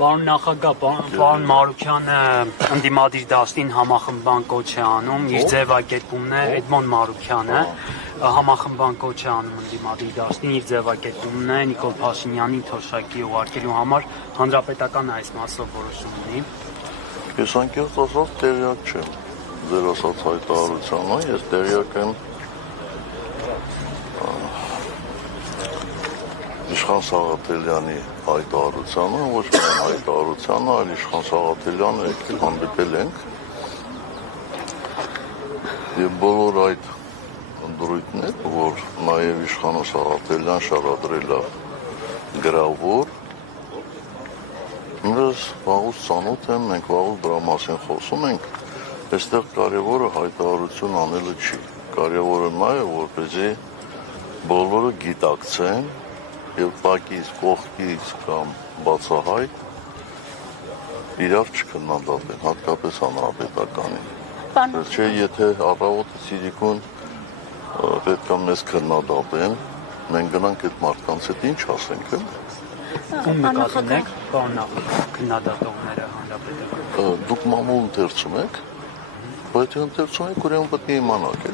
Պարոն նախագահ, պարոն Մարուքյանը ընդդիմադիր դաշտին համախմբան կոչ է անում, իր ձևակերպումն է Էդմոն Մարուքյանը համախմբան կոչ է անում ընդդիմադիր դաշտին, իր ձևակերպումն է Նիկոլ Փաշինյանին թոշակի ուղարկելու համար, հանրապետական այս մասով որոշում ունի։ Ես անկեղծ ասած տեղյակ չեմ ձեր ասած հայտարարությանը, ես տեղյակ եմ Իշխան Սաղաթելյանի հայտարարությանը, ոչ միայն հայտարարությանը, այլ Իշխան Սաղաթելյանը եկել հանդիպել ենք եւ բոլոր այդ դրույթները, որ նաեւ Իշխան Սաղաթելյան շարադրել է գրավոր, ինձ վաղուց ծանոթ եմ, մենք վաղուց դրա մասին խոսում ենք, այստեղ կարևորը հայտարարություն անելը չի, կարևորը նա է, որպեսզի բոլորը գիտակցեն եւ տակից, կողքից կամ բացահայտ իրար չքննադատեն, հատկապես հանրապետականին։ Չէ, եթե առավոտը Սիրիկուն պետք է մեզ քննադատեն, մենք գնանք այդ մարդկանց հետ ինչ ասենք, Ում նկատում եք, պարոն նախագահ, քննադատողները հանրապետական։ Դուք մամուլ ընթերցում եք, բայց ընթերցում եք, ուրեմն պետք է իմանաք։